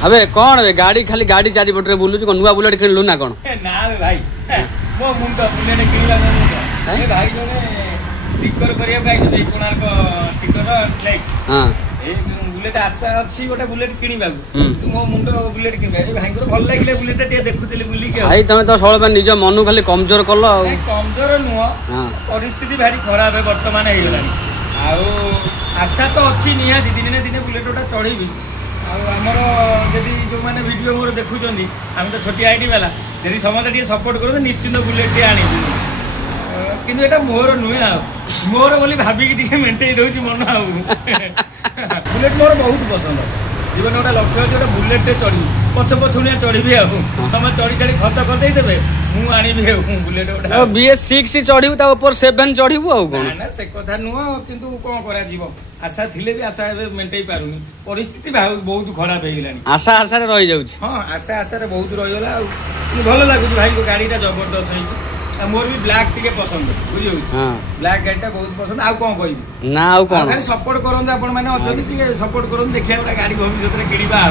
अबे कौन बे गाड़ी खाली गाड़ी चारि पटरे बुलुछ को नुवा बुलेट किनलु ना कोन ना रे भाई मो मुंडा बुलेट किनला ना ए भाई जने स्टिकर करिया भाई जे कोणार्क स्टिकर नेक्स्ट हां ए बुलेट आशा अछि गोटे बुलेट किनिबा मो मुंडा बुलेट किनबा ए भाई को भल लागिले बुलेट टे देखुतली बुली के भाई तमे तो सबले निज मनु खाली कमजोर करलो कमजोर नुवा परिस्थिति भारी खराब है वर्तमान हे गेलानी आउ आशा तो अछि निया दिन ने दिन बुलेटटा चढ़ीबी आमर जदि जो मैंने वीडियो मोर देखुं आम तो छोटी आईडी वाला यदि समस्त सपोर्ट करो निश्चिंत बुलेट टे आनी कि मोर नुहे मोर बोली भाविकी मेन्टे दूसरी मन आ बुलेट मोर बहुत पसंद जीवन गोटे लक्ष्य अच्छे गोटे बुलेट टे चढ़ी पछ पछुआ चढ़ी तुम चढ़ी चढ़ी खर्च करदे मुझे आनी बुलेट गोटे BS6 चढ़ू 7 चढ़ू ना से कथा नुह कि कौन कर आशा थिले भी आशा मेन्टे पारुनी परिस्थिति बहुत खराब हो गलानी आशा आशा रही जाऊँ हाँ आशा आशा बहुत रहीगला भल लगुच भाई को गाड़ी जबरदस्त है मोर भी ब्लैक टिके पसंद बुझे ब्लैक गाड़ी बहुत पसंद आउ कौन कह ना आउ कौन सपोर्ट करते आपण मैंने अच्छा सपोर्ट करूँ देखिए गाड़ी भविष्य में किणवा